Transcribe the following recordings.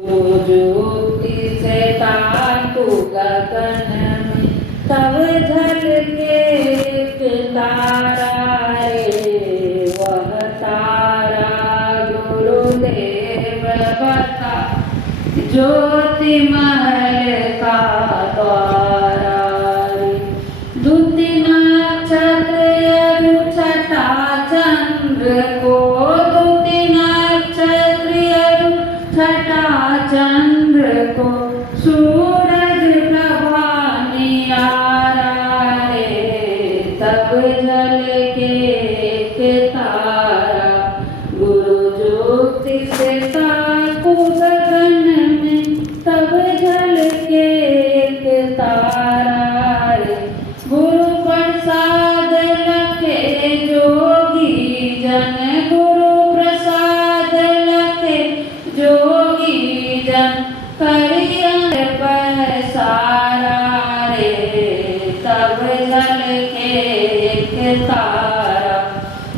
ज्योति से ताकू गगन में तब झलके एक तारा रे, वह तारा गुरुदेव बता ज्योति महल का द्वारा रे। दूती नक्षत्र अरु छटा चंद्र को, दूती नक्षत्र अरु छटा चंद्र को, सूरज प्रभा नियारा रे, तब झलके एक तारा गुरु ज्योति से ताकू गगन में तब झलके एक तारा रे। गुरु प्रसाद लखे जोगी जन, गुरु प्रसाद लखे जोगी जन, करियन पसारा रे, तब झलके एक तारा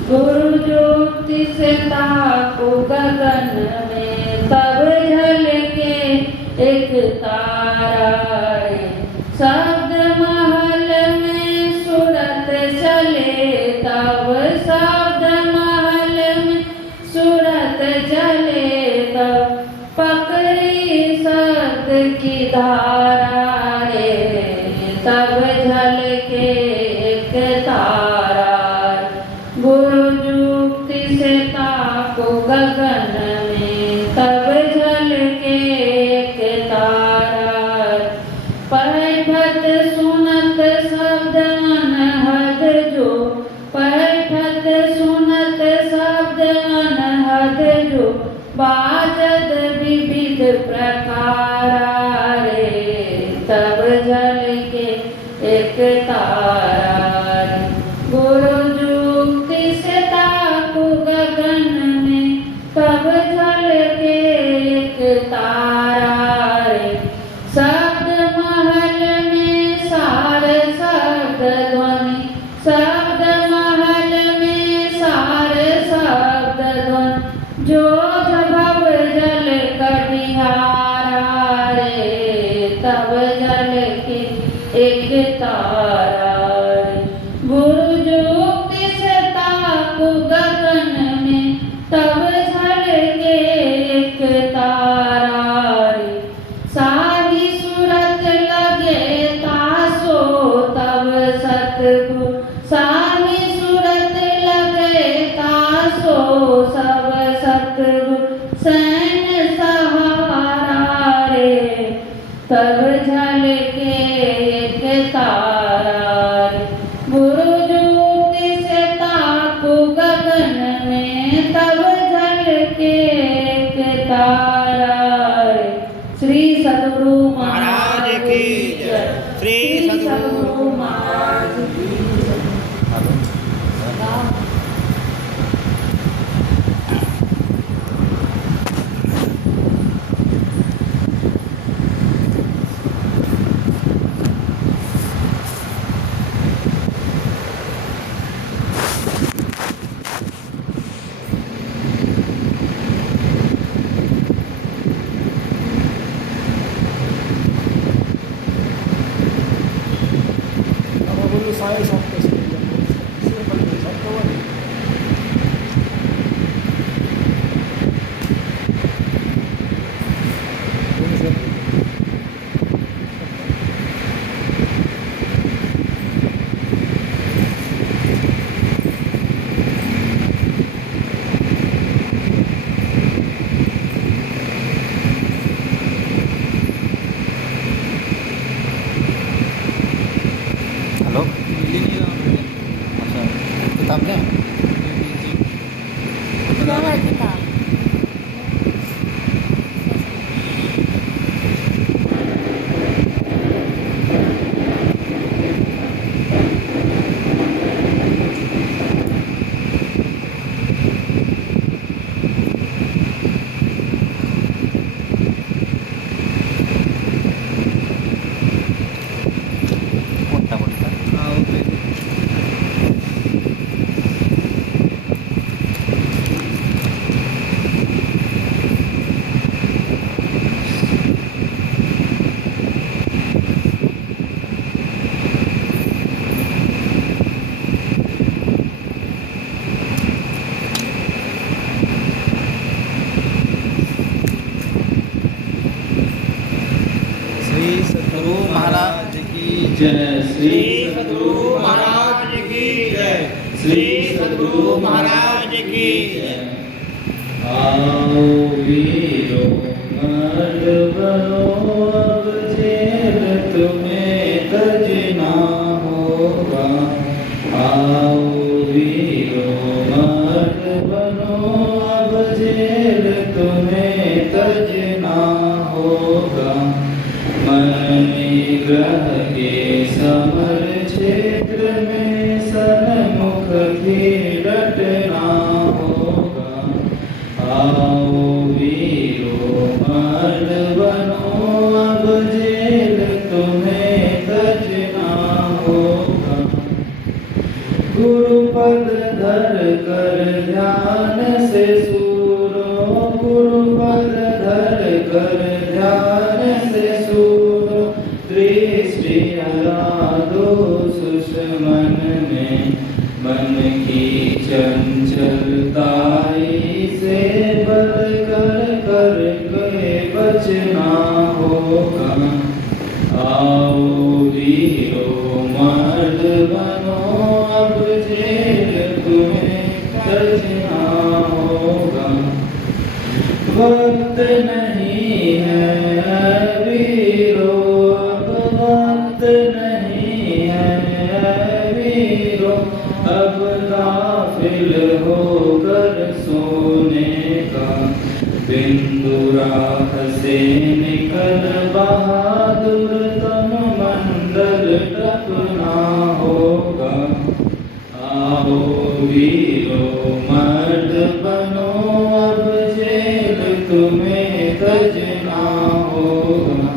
गुरु ज्योति से ताकू गगन में तब झलके एक तारा रे। शब्द महल में सूरत चले तब, शब्द महल में सूरत चले तब, पकड़ी शब्द की धारा रे, तब झलके एक तारा गुरु ज्योति से ताकू गगन में तब झलके एक तारा। पैठत सुनत शब्द अनहद जो, पैठत सुनत शब्द अनहद जो, बाजद विविध प्रकारा रे, तब झलके एक तारा रे। गुरु ज्योति से ताकू गगन में तब झलके एक तारा रे। शब्द महल में सार शब्द ध्वनि, शब्द महल में सार शब्द ध्वनि, जो भव जल कटिहारा रे, तब झलके एक तारा रे। गुरु ज्योति से ताकू गगन में तब झलके एक तारा रे। सारी सूरत लगे तासो तब सतगुरु, सारी सूरत लगे तासो सब सतगुरु सैन सहारा रे, तब झलके एक तारा रे। गुरु ज्योति से ताकू गगन में तब झलके एक तारा रे। श्री सद्गुरु महाराज की जय। श्री सद्गुरु महाराज की जय। जय। श्री सद्गुरु महाराज की जय। श्री सद्गुरु महाराज की जय। आओ वीरो मर्द बनो, अब जेल तुम्हें तजना होगा। आओ वीरो मर्द बनो, अब जेल तुम्हें तजना होगा। मन निग्रह के समर क्षेत्र में सन्मुख भी डटना होगा। आओ वीरो मर्द बनो, अब जेल तुम्हें तजना होगा। गुरुपद धर कर ध्यान से सूरो, गुरुपद धर कर ध्यान से सूरो। दृष्टि हरा दो सुषमन में, मन की चंचलताई से बल कर के बचना होगा। आओ वीरो मर्द बनो, अब जेल तुम्हें तजना होगा। वक्त नहीं है वीरो, अब वक्त नहीं है वीरो। अब गाफिल होकर सोने का, बिंदु राह से निकल बहादुर तम मंडल टपना होगा। आओ वीरो मर्द बनो, अब जेल तुम्हें तजना होगा।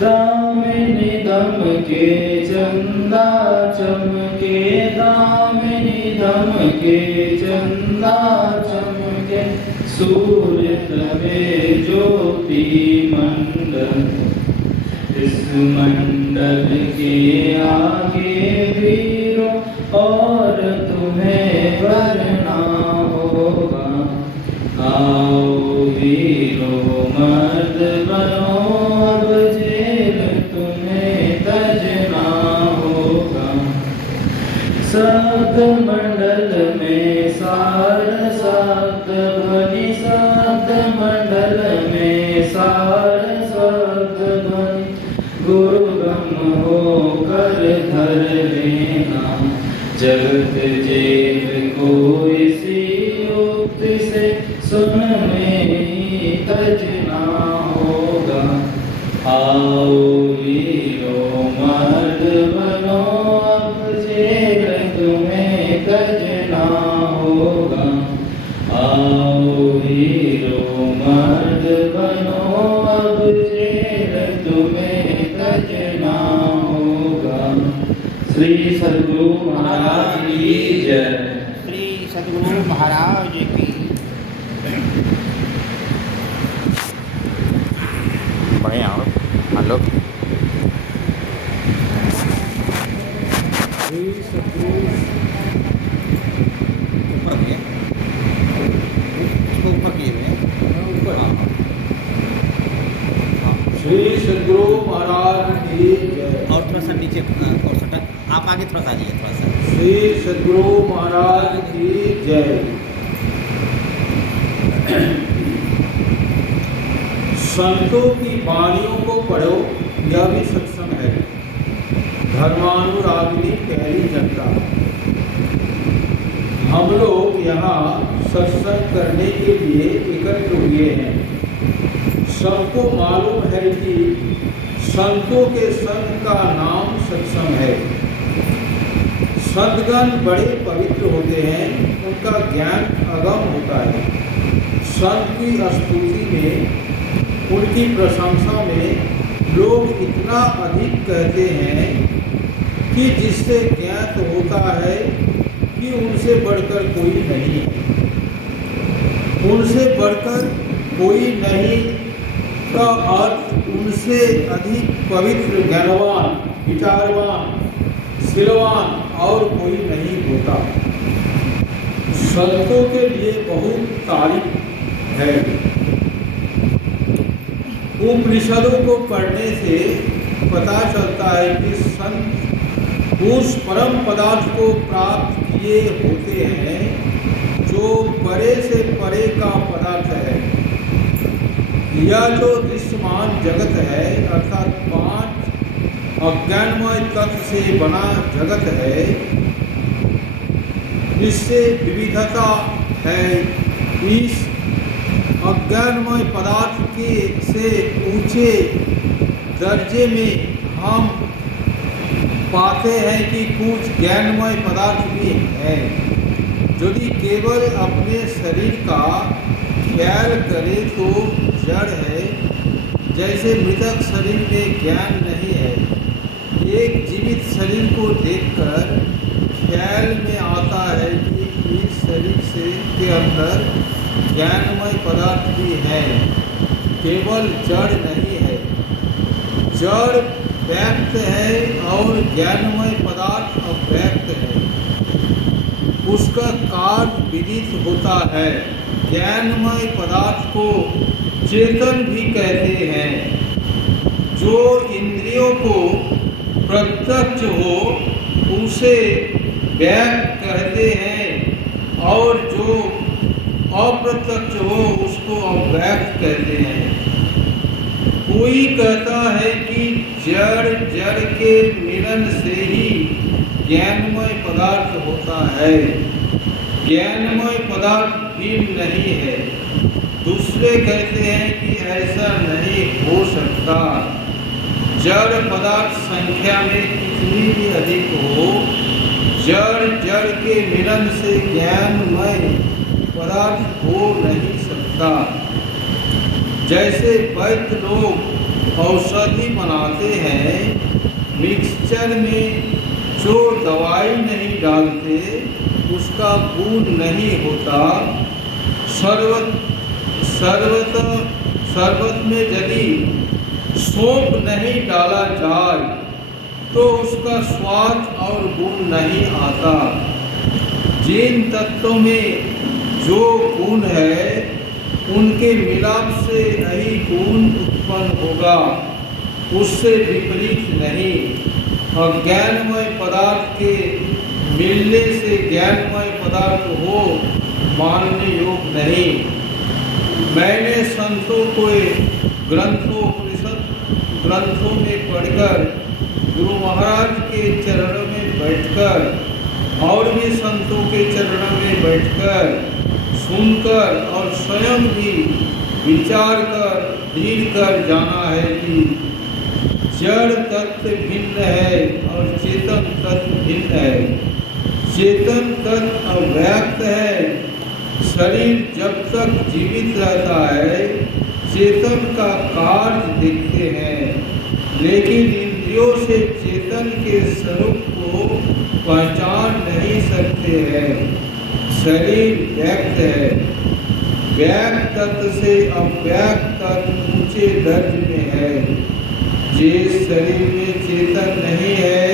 दामिनी दम के चंदा चमके, दामिनी दम के चंदा चमके। सूर्य तबे ज्योति मंडल, इस मंडल के आगे वीरो और तुम्हें वरना होगा। आओ वीरो मर्द बनो, अब जेल तुम्हें तजना होगा। सद मंडल में सार सद ध्वनि, सद मंडल में सार सद ध्वनि। गुरु ब्रह्म होकर धर लेना, जगत जेल को इसी युक्ति से सुन में ही तजना होगा। आओ वीरो मर्द बनो, अब जेल तुम्हें तजना होगा। आओ वीरो मर्द बनो, अब जेल तुम्हें तजना होगा। श्री सद्गुरु महाराज की जय। श्री सद्गुरु महाराज की। बढ़िया हेलो। श्री सद्गुरु ऊपर किए, उसको ऊपर किए हुए ऊपर। श्री सद्गुरु महाराज की जय। और थोड़ा सा नीचे और सटक, आप आगे थोड़ा सा आ जाइए थोड़ा सा। श्री सद्गुरु महाराज की जय। संतों की वाणियों को पढ़ो, यह भी सत्संग है। धर्मानुरागिनी पहली जनता। हम लोग यहाँ सत्संग करने के लिए एकत्र हुए हैं। सबको मालूम है कि संतों के संग का नाम सत्संग है। सद्गण बड़े पवित्र होते हैं, उनका ज्ञान अगम होता है। संत की स्तुति में, उनकी प्रशंसा में लोग इतना अधिक कहते हैं कि जिससे ज्ञात होता है कि उनसे बढ़कर कोई नहीं, उनसे बढ़कर कोई नहीं का अर्थ उनसे अधिक पवित्र, ज्ञानवान, विचारवान, शीलवान और कोई नहीं होता। संतों के लिए बहुत तारीफ है। उपनिषदों को पढ़ने से पता चलता है कि संत उस परम पदार्थ को प्राप्त किए होते हैं जो परे से परे का पदार्थ है। यह जो दृश्यमान जगत है अर्थात 5 अज्ञानमय तत्व से बना जगत है, इससे विविधता है। इस अज्ञानमय पदार्थ के से ऊंचे दर्जे में हम पाते हैं कि कुछ ज्ञानमय पदार्थ भी हैं। यदि केवल अपने शरीर का ख्याल करें तो जड़ है, जैसे मृतक शरीर में ज्ञान नहीं है। एक जीवित शरीर को देखकर ख्याल में आता है कि इस शरीर से के अंदर ज्ञानमय पदार्थ भी है, केवल जड़ नहीं है। जड़ व्यक्त है और ज्ञानमय पदार्थ अव्यक्त है, उसका कार्य विदित होता है। ज्ञानमय पदार्थ को चेतन भी कहते हैं। जो इंद्रियों को प्रत्यक्ष हो उसे व्यक्त कहते हैं और जो अप्रत्यक्ष हो उसको अव्यक्त कहते हैं। कोई कहता है कि जड़ के मिलन से ही ज्ञानमय पदार्थ होता है। ज्ञानमय पदार्थ भिन्न नहीं है। दूसरे कहते हैं कि ऐसा नहीं हो सकता। जड़ पदार्थ संख्या में कितनी भी अधिक हो, जड़ के मिलन से ज्ञानमय पदार्थ हो नहीं सकता। जैसे वैद्य लोग औषधि बनाते हैं, मिक्सचर में जो दवाई नहीं डालते उसका गुण नहीं होता। शरबत में यदि सौंफ नहीं डाला जाए तो उसका स्वाद और गुण नहीं आता। जिन तत्वों में जो गुण है उनके मिलाप से यही गुण उत्पन्न होगा, उससे विपरीत नहीं। अज्ञानमय पदार्थ के मिलने से ज्ञानमय पदार्थ हो मानने योग्य नहीं। मैंने संतों को उपनिषद ग्रंथों में पढ़कर, गुरु महाराज के चरणों में बैठकर और भी संतों के चरणों में बैठकर सुनकर और स्वयं भी विचार कर धीर कर जाना है कि जड़ तत्व भिन्न है और चेतन तत्व भिन्न है। चेतन तत्व अव्यक्त है। शरीर जब तक जीवित रहता है चेतन का कार्य देखते हैं, लेकिन इंद्रियों से चेतन के स्वरूप को पहचान नहीं सकते हैं। शरीर व्यक्त है। व्यक्त तत्व से अव्यक्त तत्व ऊंचे दर्ज में है। जिस शरीर में चेतन नहीं है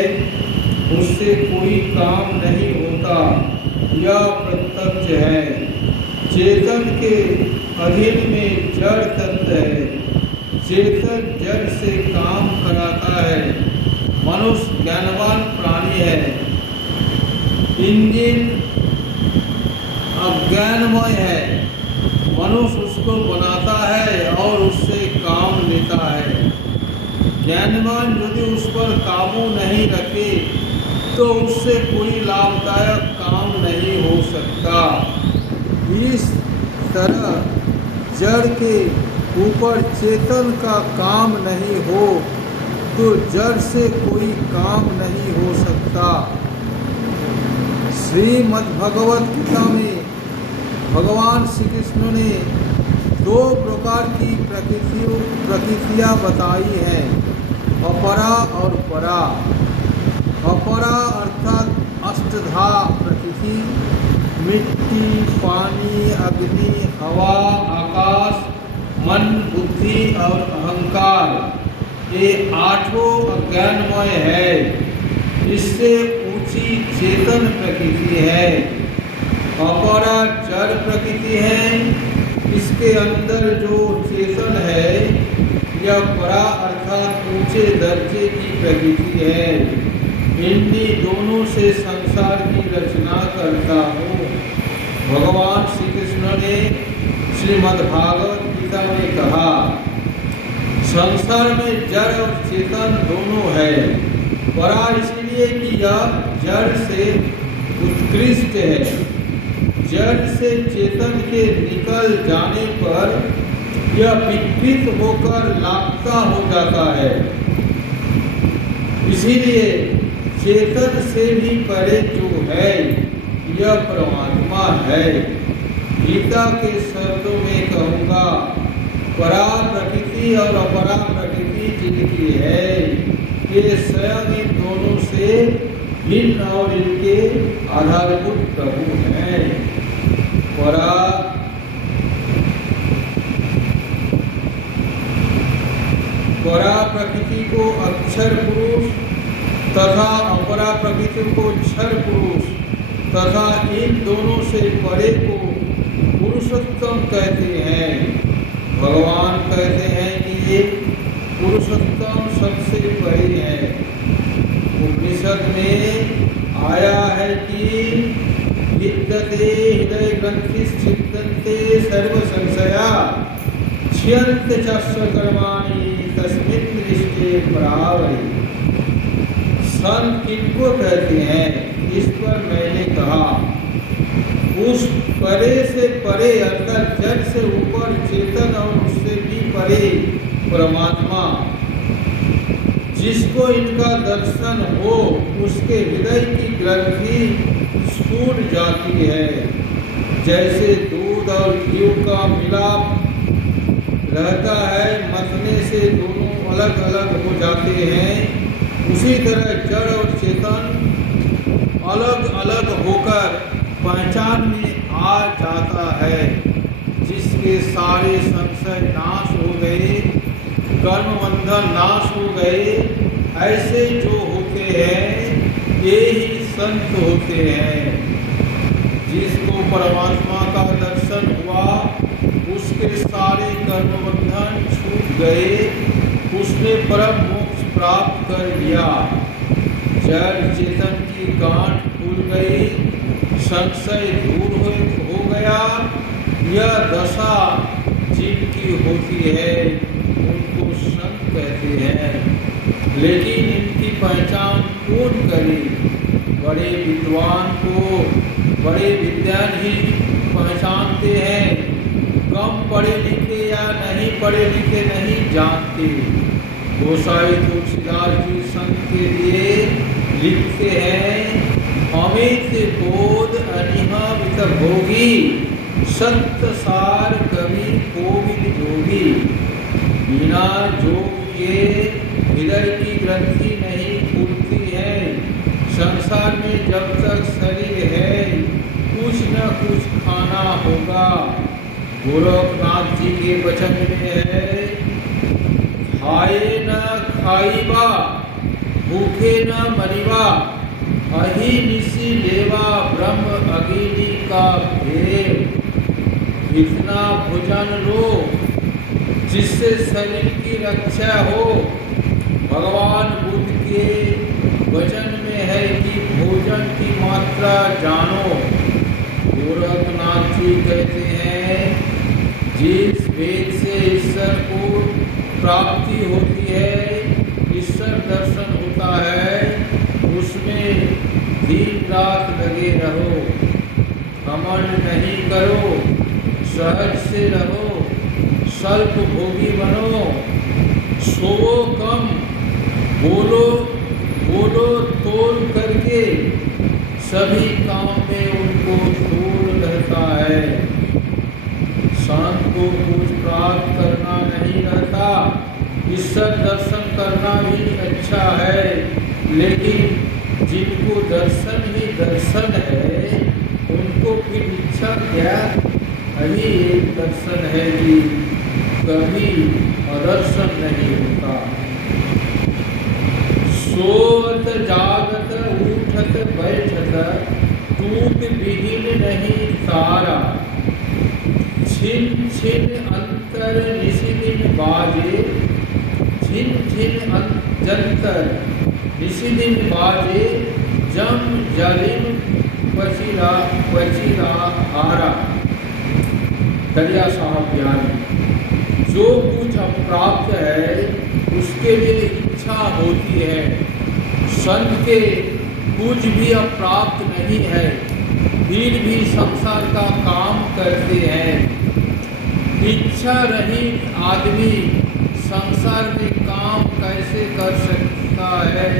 उससे कोई काम नहीं होता, यह प्रत्यक्ष है। चेतन के अधीन में जड़ तत्व है। चेतन जड़ से काम कराता है। मनुष्य ज्ञानवान प्राणी है। इंजन अज्ञानमय है। मनुष्य उसको बनाता है और उससे काम लेता है। ज्ञानवान यदि उस पर काबू नहीं रखे तो उससे कोई लाभदायक काम नहीं हो सकता। इस तरह जड़ के ऊपर चेतन का काम नहीं हो तो जड़ से कोई काम नहीं हो सकता। श्रीमद्भगवत गीता में भगवान श्री कृष्ण ने 2 प्रकार की प्रकृतियाँ बताई हैं, अपरा और परा। अपरा अर्थात अष्टधा प्रकृति, मिट्टी, पानी, अग्नि, हवा, आकाश, मन, बुद्धि और अहंकार, ये 8 अज्ञानमय है। इससे ऊंची चेतन प्रकृति है। अपरा जड़ प्रकृति है। इसके अंदर जो चेतन है यह परा अर्थात ऊंचे दर्जे की प्रकृति है। इन्हीं दोनों से संसार की रचना करता हूँ। भगवान श्री कृष्ण ने श्रीमद्भागवत गीता में कहा, संसार में जड़ और चेतन दोनों है। परा इसलिए कि यह जड़ से उत्कृष्ट है। जड़ से चेतन के निकल जाने पर यह विकृत होकर लापता हो जाता है। इसीलिए चेतन से भी परे जो है यह परमात्मा है। गीता के शब्दों में कहूँगा, परा प्रकृति और अपरा प्रकृति जिनकी है, ये स्वयं इन दोनों से भिन्न और इनके आधारभूत प्रभु हैं। परा प्रकृति को अक्षर पुरुष तथा अपरा प्रकृति को क्षर पुरुष तथा इन दोनों से परे को पुरुषोत्तम कहते हैं। भगवान कहते हैं कि ये पुरुषोत्तम सबसे परे है। उपनिषद में आया है कि विद्यते हृदय ग्रंथि छिद्यन्ते सर्व संशया क्षयन्ते च कर्माणि तस्मिन् दृष्टे परावरि। संत किनको कहते हैं, इस पर मैंने कहा, उस परे से परे अर्थात जड़ से ऊपर चेतन और उससे भी परे परमात्मा, जिसको इनका दर्शन हो उसके हृदय की ग्रंथि छूट जाती है। जैसे दूध और घी का मिलाप रहता है, मथने से दोनों अलग अलग हो जाते हैं, उसी तरह जड़ और चेतन अलग अलग होकर पहचान में आ जाता है। जिसके सारे संशय नाश हो गए, कर्म बंधन नाश हो गए, ऐसे जो होते हैं ये ही संत होते हैं। जिसको परमात्मा का दर्शन हुआ उसके सारे कर्म बंधन छूट गए, उसने परम मोक्ष प्राप्त कर लिया। जड़ चेतन की गांठ खुल गई, संशय दूर हो गया। यह दशा जिनकी होती है उनको संत कहते हैं। लेकिन इनकी पहचान कौन करे? बड़े विद्वान को बड़े विद्वान ही पहचानते हैं, कम पढ़े लिखे या नहीं पढ़े लिखे नहीं जानते। गोसाई तुलसीदास जी संत के लिए लिखते हैं, अमित बोध अनिहामित भोगी, सत्य सार कवि कोविद जोगी। बिना जोग के हृदय की ग्रंथि नहीं खुलती है। संसार में जब तक शरीर है कुछ न कुछ खाना होगा। गोरखनाथ जी के वचन में है, खाए न खाइबा भूखे न मरिबा, अहि निशि लेवा ब्रह्म अग्नि का भेद। इतना भोजन लो जिससे शरीर की रक्षा हो। भगवान बुद्ध के वचन में है कि भोजन की मात्रा जानो। गोरखनाथ जी कहते हैं, जिस वेद से ईश्वर को प्राप्ति होती है, ईश्वर दर्शन होता है, उसमें दिन रात लगे रहो, घमंड नहीं करो, सहज से रहो, स्वल्प भोगी बनो, सोवो कम, बोलो तोल करके, सभी काम में उनको तोल रहता है। संत को कुछ प्राप्त करना नहीं रहता, ईश्वर दर्शन करना भी अच्छा है, लेकिन जिनको दर्शन ही दर्शन है उनको फिर इच्छा क्या? अभी एक दर्शन है कि कभी अदर्शन नहीं होता। सोवत जागत उठत बैठत टूट विहीन नहीं तारा, छिन छिन अंतर निशिदिन बाजे झिन झिन जंतर निशिदिन बाजे जम जलिम क्वचिरा हारा। दरिया साहब ज्ञानी, जो कुछ अप्राप्त है उसके लिए इच्छा होती है। संत के कुछ भी अप्राप्त नहीं है, फिर भी संसार का काम करते हैं। इच्छा रहित आदमी संसार में काम कैसे कर सकता है,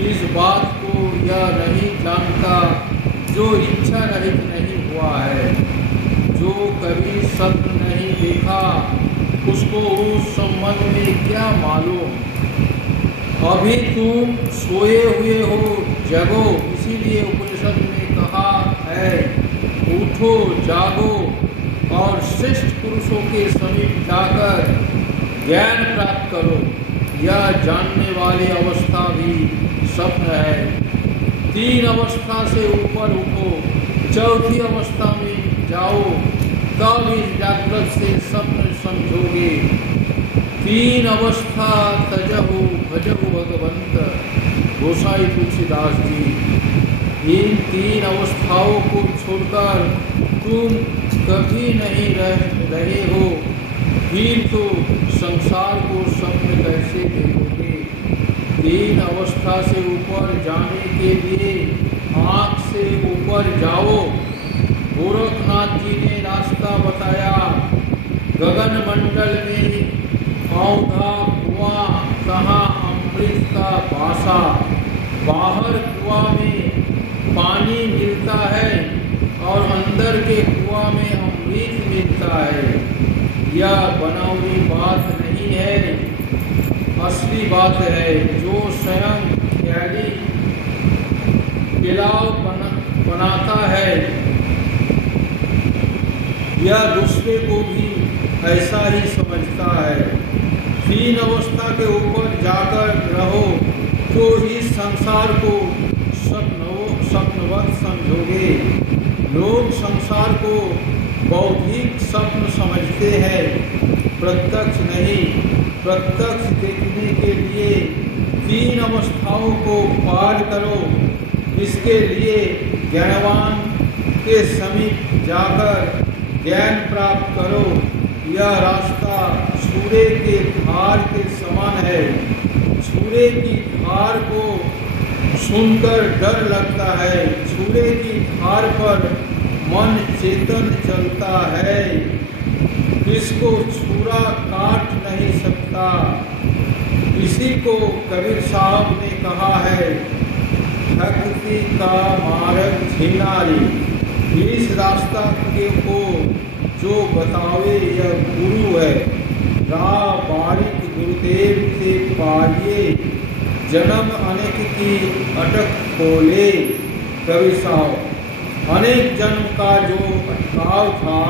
इस बात को यह नहीं जानता जो इच्छा रहित नहीं हुआ है। जो कभी सत्य नहीं देखा उसको उस संबंध में क्या मालूम। अभी तुम सोए हुए हो, जगो, इसीलिए उपनिषद में कहा है उठो जागो और श्रेष्ठ पुरुषों के समीप जाकर ज्ञान प्राप्त करो। यह जानने वाली अवस्था भी स्वप्न है। 3 अवस्था से ऊपर उठो, चौथी अवस्था में जाओ, तब इस जागृत से स्वप्न समझोगे। 3 अवस्था तजहु भजहु भगवंत, गोसाई तुलसीदास जी। इन 3 अवस्थाओं को छोड़कर तुम कभी नहीं रहे हो, फिर तो संसार को स्वप्न कैसे देखोगे। 3 अवस्था से ऊपर जाने के लिए आँख से ऊपर जाओ। गोरखनाथ जी ने रास्ता बताया। गगन मंडल में औंधा कुआं, कहाँ अमृत का बासा। बाहर कुआं में पानी मिलता है और अंदर के कुआं में अमृत मिलता है। यह बनावटी बात नहीं है, असली बात है। जो स्वयं ज्ञानी पिलाव बनाता है, यह दूसरे को भी ऐसा ही समझता है। 3 अवस्था के ऊपर जाकर रहो तो इस संसार को स्वप्नवत समझोगे। लोग संसार को बौद्धिक स्वप्न समझते हैं, प्रत्यक्ष नहीं। प्रत्यक्ष देखने के लिए 3 अवस्थाओं को पार करो। इसके लिए ज्ञानवान के समीप जाकर ज्ञान प्राप्त करो। यह रास्ता छुरे के धार के समान है। छुरे की धार को सुनकर डर लगता है, छुरे की धार पर मन चेतन चलता है। इसको छुरा काट नहीं सकता। इसी को कबीर साहब ने कहा है, भक्ति का मार्ग झिनारी। इस रास्ता के को जो बतावे यह गुरु है। राह बारिक गुरुदेव से पाइए, जन्म अनेक की अटक खोले। कबीर साहब, अनेक जन्म का जो अटकाव था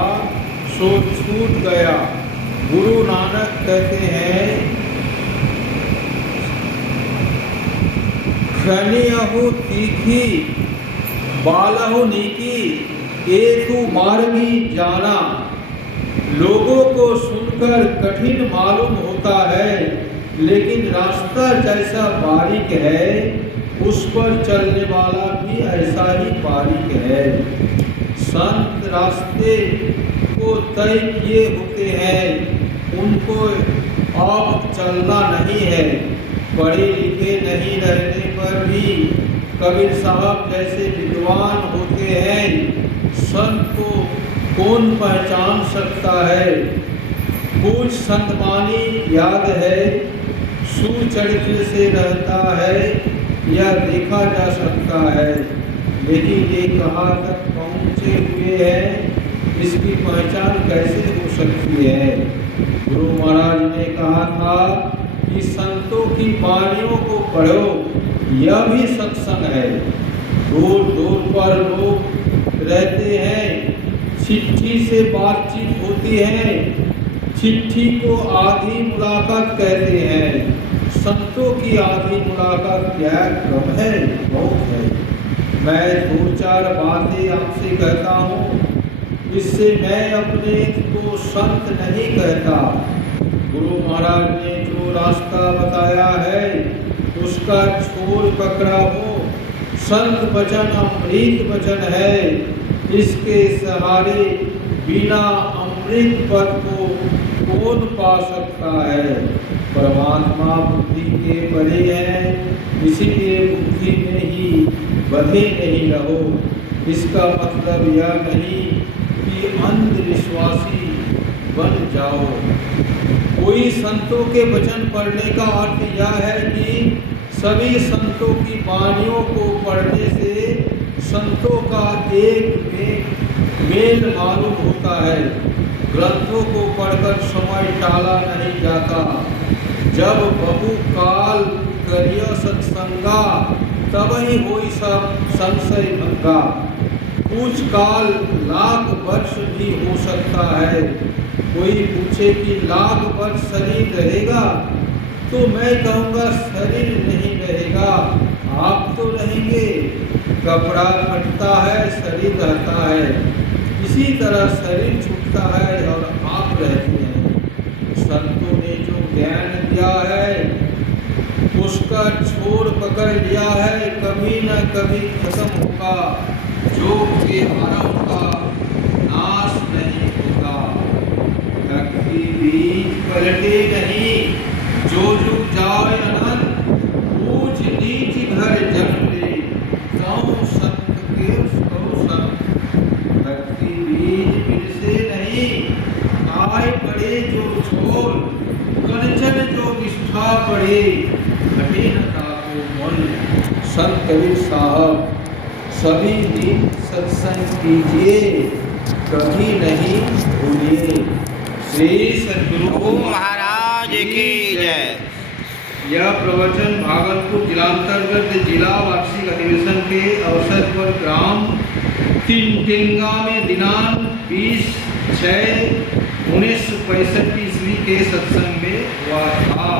सो छूट गया। गुरु नानक कहते हैं, खनियहु तीखी बालहु नीकी, एतु मार्गी जाना। लोगों को सुनकर कठिन मालूम होता है, लेकिन रास्ता जैसा बारीक है उस पर चलने वाला भी ऐसा ही बारीक है। संत रास्ते को तय किए होते हैं, उनको अब चलना नहीं है। पढ़े लिखे नहीं रहने पर भी कबीर साहब जैसे विद्वान होते हैं। संत को कौन पहचान सकता है। कुछ संतवानी याद है, सुचरित्र से रहता है, यह देखा जा सकता है, लेकिन ये कहाँ तक पहुँचे हुए हैं, इसकी पहचान कैसे हो सकती है। गुरु महाराज ने कहा था कि संतों की वाणियों को पढ़ो, यह भी सत्संग है। दूर दूर पर लोग रहते हैं, चिट्ठी से बातचीत होती है। चिट्ठी को आधी मुलाकात कहते हैं। संतों की आधी मुलाकात क्या क्रम है, बहुत है। मैं 2-4 बातें आपसे कहता हूँ, इससे मैं अपने को संत नहीं कहता। गुरु महाराज ने जो रास्ता बताया है उसका छोर पकड़ा हो। संत वचन अमृत वचन है, इसके सहारे बिना अमृत पद को कौन पा सकता है। परमात्मा बुद्धि के परे है, इसीलिए बुद्धि में ही बंधे नहीं रहो। इसका मतलब यह नहीं कि अंधविश्वासी बन जाओ। कोई संतों के वचन पढ़ने का अर्थ यह है कि सभी संतों की वाणियों को पढ़ने से संतों का एक मेल मालूम होता है। ग्रंथों को पढ़कर समय टाला नहीं जाता। जब बहु काल करिय सत्संगा तब ही होई सब संशय भंगा। कुछ काल लाख वर्ष भी हो सकता है। कोई पूछे कि लाख वर्ष शरीर रहेगा तो मैं कहूँगा शरीर नहीं रहेगा, आप तो रहेंगे। कपड़ा फटता है, शरीर रहता है, इसी तरह शरीर छूटता है और आप रहते हैं। संतों ने जो ज्ञान दिया है उसका छोर पकड़ लिया है, कभी न कभी खत्म होगा। योग के आरंभ का नाश नहीं होगा। भक्ति बीज पलटे नहीं, जो जाए अनंत। ऊंच नीच घर जन्म ले, सौ संत के सौ संत। भक्ति बीज बिरसे नहीं, आए पड़े जो छोल। कंचन जो निष्ठा पड़े, घटे न ताको मोल। संत कबीर साहब सभी दिन सत्संग कीजिए, कभी नहीं भूलिए। श्री सद्गुरु महाराज की जय। यह प्रवचन भागलपुर जिलांतर्गत जिला वार्षिक अधिवेशन के अवसर पर ग्राम तिनटेंगा में दिनांक 20/6/1965 ईस्वी के सत्संग में हुआ था।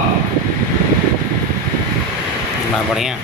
बढ़िया।